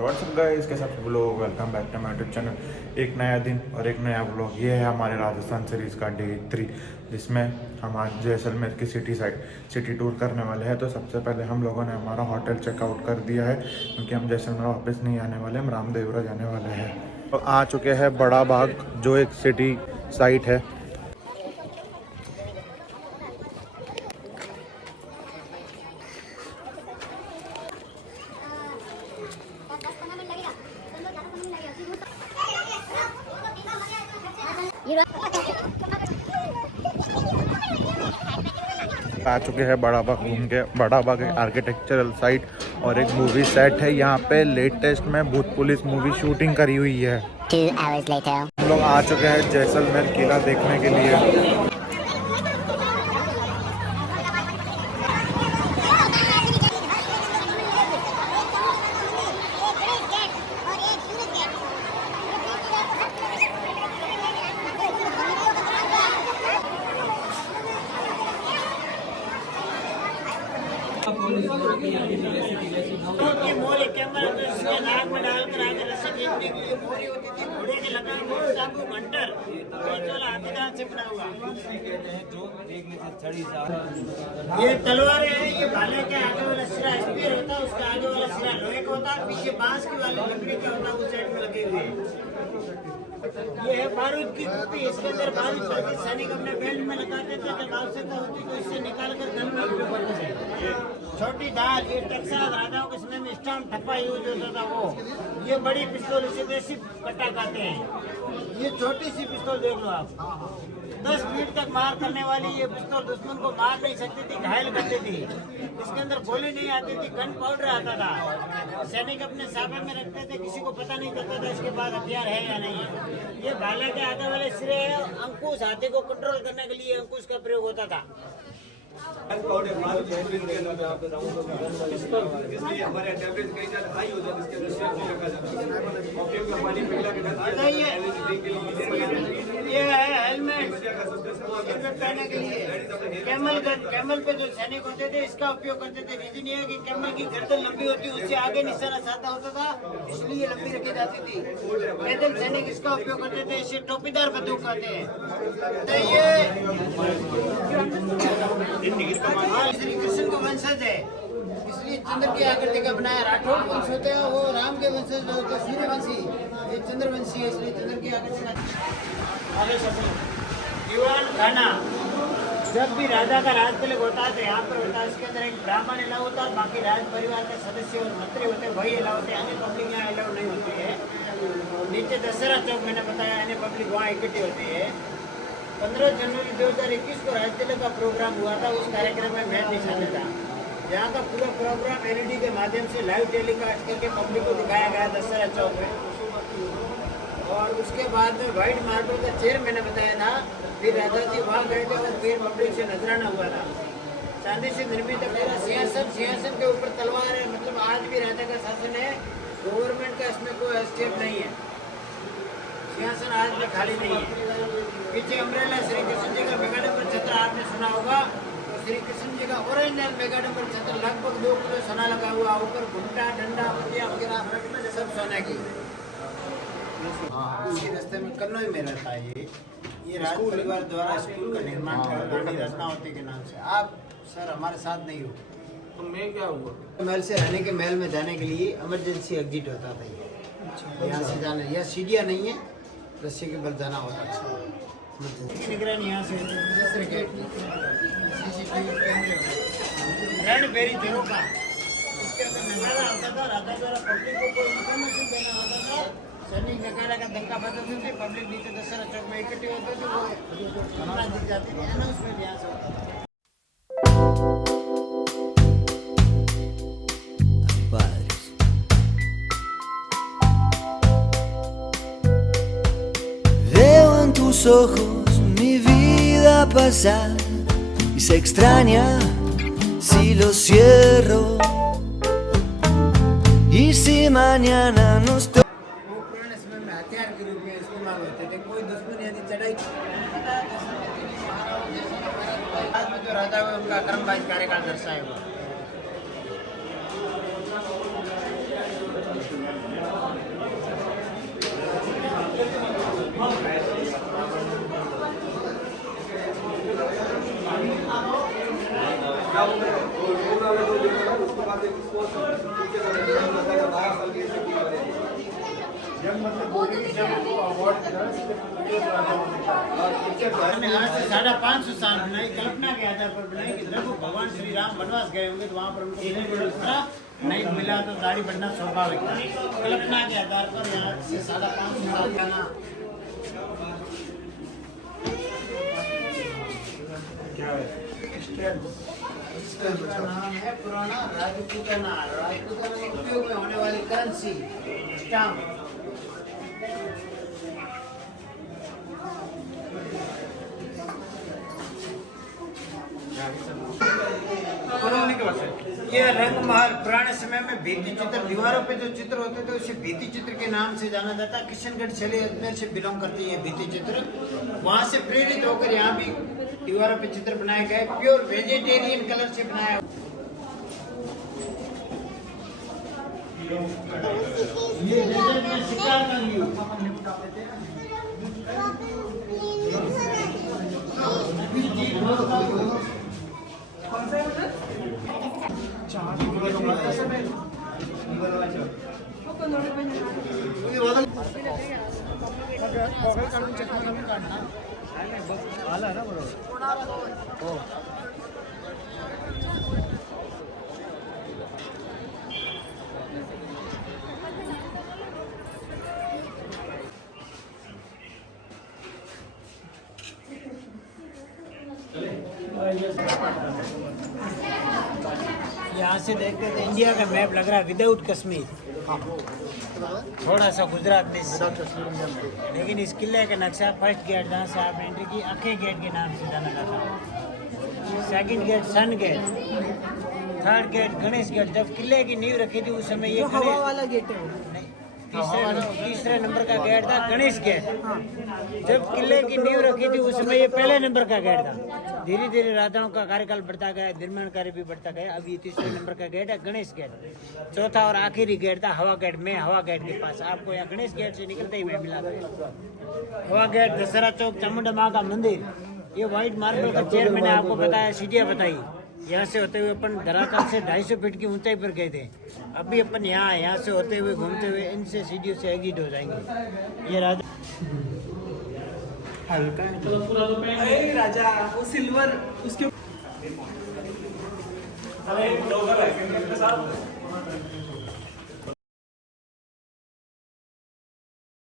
WhatsApp guys, कैसे आप सब लोग। Welcome back to my YouTube channel. एक नया दिन और एक नया व्लॉग। ये है हमारे राजस्थान सीरीज़ का डे 3, जिसमें हम आज जैसलमेर की सिटी टूर करने वाले हैं। तो सबसे पहले हम लोगों ने हमारा होटल चेकआउट कर दिया है, क्योंकि हम जैसलमेर वापस नहीं आने वाले, हम रामदेवरा जाने वाले हैं। तो आ चुके हैं बड़ा बाग, जो एक सिटी साइट है। आ चुके हैं बड़ा बाग घूम के। बड़ा बाग एक आर्किटेक्चरल साइट और एक मूवी सेट है। यहाँ पे लेटेस्ट में भूत पुलिस मूवी शूटिंग करी हुई है। 2 hours later. हम लोग आ चुके हैं जैसलमेर किला देखने के लिए। मोरी कैमरा तो इसके नाक में डालकर आगे रस्सी खींचने के लिए मोरी होती थी, घोड़े के लगाई मोर साबू घंटर और हाथी दांत से बना हुआ। ये तलवार है, ये भाले के आगे वाला सिरा स्पीयर होता है, उसका आगे वाला सिरा लोहे का होता है, पीछे बांस की वाली लकड़ी का होता है, उस साइड में लगे हुए हैं। ये है बारूद की कुप्पी, इसके अंदर बारूद भरके सैनिक अपने बेल्ट में लगाते थे, जब आवश्यकता होती तो इससे निकाल कर गन में उपयोग करते थे। छोटी दाल, ये टेक्सास राजाओं के समय में स्टाम्प ठप्पा यूज होता था वो। ये बड़ी पिस्तौल, इसे देसी कट्टा कहते हैं। ये छोटी सी पिस्तौल देख लो आप, 10 फीट तक मार करने वाली ये पिस्तौल दुश्मन को मार नहीं सकती थी, घायल करती थी। इसके अंदर गोली नहीं आती थी, गन पाउडर आता था। सैनिक अपने साबे में रखते थे, किसी को पता नहीं चलता था इसके पास हथियार है या नहीं है। ये भाले के आगे वाले सिरे अंकुश, हाथी को कंट्रोल करने के लिए अंकुश का प्रयोग होता था। इसलिए हमारे टेम्परेचर कई ज्यादा हाई हो जाता है, इसके अंदर शेप नहीं रखा जाता। और फिर पानी पिघला के ये है हेलमेट पहनने के लिए। कैमल पे जो सैनिक होते थे इसका उपयोग करते थे। रीजन ये है कि कैमल की गर्दन लंबी होती, उससे आगे निशाना साधा होता था, इसलिए लंबी रखी जाती थी। पैदल सैनिक इसका उपयोग करते थे, इसे टोपीदार बंदूक कहते हैं। तो ये श्री कृष्ण का वंशज है, इसलिए चंद्र की आकृति का बनाया। राठौड़ वंश होते हैं वो राम के वंशज जो होते हैं सूर्यवंशी, ये चंद्रवंशी है, इसलिए चंद्र की आकृति का। दीवान खाना, जब भी राजा का राज तिलक होता है तो यहाँ पर होता है। इसके अंदर एक ब्राह्मण अलाउ होता है, बाकी राज परिवार के सदस्य और मंत्री होते हैं वही अलाउ होते हैं, अन्य पब्लिक यहाँ अलाउ नहीं होती है। नीचे दशहरा चौक मैंने बताया, अन्य पब्लिक वहाँ इकट्ठी होती है। 15 जनवरी 2021 को राज तिलक का प्रोग्राम हुआ था, उस कार्यक्रम में मैं भी शामिल था। यहाँ का पूरा प्रोग्राम LED के माध्यम से लाइव टेलीकास्ट करके पब्लिक को दिखाया गया दशहरा चौक में। और उसके बाद में व्हाइट मार्बल का चेयर मैंने बताया था, फिर राजा जी वहाँ गए थे और फिर पब्लिक से नजराना हुआ था। चांदी से निर्मित पूरा सिंहासन के ऊपर तलवार है, मतलब आज भी राजा का शासन है, गवर्नमेंट का इसमें कोई हस्तक्षेप नहीं है। सिंहासन आज भी खाली नहीं है। पीछे अम्ब्रेला श्री कृष्ण जी का मेगाडंबर छत्र आपने सुना होगा, तो श्री कृष्ण जी का ओरिजिनल मेगाडंबर छत्र लगभग 2 किलो सोना लगा हुआ, ऊपर घुंटा डंडा पतिया वगैरह सब सोने की। इसी रास्ते में कन्नौज में रहता है। ये राज परिवार द्वारा स्कूल का निर्माण रानी रत्नावती के नाम से। आप सर हमारे साथ नहीं हो तो मैं क्या हुआ? महल से रहने के महल में जाने के लिए इमरजेंसी एग्जिट होता था ये। यहाँ से जाना, यह सीढ़ियाँ नहीं है, रस्सी के बल जाना होता था। निगरानी यहाँ से दूसरे गेट रणबेरी जरूर का, इसके अंदर नजारा होता था। राजा द्वारा पब्लिक को कोई इन्फॉर्मेशन देना होता था, सैनिक नकारा का धक्का बदलते थे, पब्लिक नीचे दशहरा चौक में इकट्ठे होते थे, वो हमारा दिख जाती थी, अनाउंसमेंट यहाँ से होता था। Veo en tus ojos mi vida pasar y se extraña si lo cierro y si mañana nos toca. वो पुराने समय में हथियार के रूप में इस्तेमाल होते थे। कोई दुश्मन यदि चढ़ाई आज में जो राजा हुए उनका कर्मबाज कार्यकाल दर्शाया हुआ। हमने आज से 550 साल बनाई, कल्पना के आधार पर बनाई कि जब भगवान श्री राम वनवास गए होंगे तो वहाँ पर उनको नहीं मिला तो दाढ़ी बढ़ना स्वाभाविक था। कल्पना के आधार पर यहाँ से 550 साल का ना इसका नाम है पुराना राजपूताना। राजपूताना में उपयोग में होने वाली करेंसी स्टाम्प। ये रंगमहल पुराने समय में भित्ति चित्र, दीवारों पे जो चित्र होते थे उसे भित्ति चित्र के नाम से जाना जाता। किशनगढ़ छले अजमेर से बिलोंग करती है भित्ति चित्र। वहाँ से प्रेरित होकर यहाँ भी दीवारों पे चित्र बनाए गए। प्योर वेजिटेरियन कलर से बनाया। ये डेजर्ट में शिकार का व्यू। आला ना बरोबर. हो. यहाँ से देखते तो इंडिया का मैप लग रहा है विदाउट कश्मीर, थोड़ा सा गुजरात में, लेकिन इस किले का नक्शा फर्स्ट गेट जहाँ से आप एंट्री की अखे गेट के नाम से जाना जाता है, second gate sun gate, third gate Ganesh gate. जब किले की नींव रखी थी उस समय ये हवा वाला गेट है, तीसरे नंबर का गेट था गणेश गेट। जब किले की नींव रखी थी उस समय ये पहले नंबर का गेट था। धीरे धीरे राजाओं का कार्यकाल बढ़ता गया, निर्माण कार्य भी बढ़ता गया। अब ये तीसरे नंबर का गेट है गणेश गेट। चौथा और आखिरी गेट था हवा गेट। में हवा गेट के पास आपको यहाँ गणेश गेट से निकलते ही मैं मिला। हवा गेट, दशहरा चौक, चामुंडा माँ का मंदिर, ये व्हाइट मार्बल का चेयर मैंने आपको बताया, सीढ़ियाँ बताई। यहाँ से होते हुए अपन धरातल से 250 फीट की ऊंचाई पर गए थे। अभी अपन यहाँ से होते हुए घूमते हुए इनसे सीढ़ियों से एग्जिट हो जाएंगे। ये राजा हल्का है तो पूरा तो पेन राजा वो सिल्वर उसके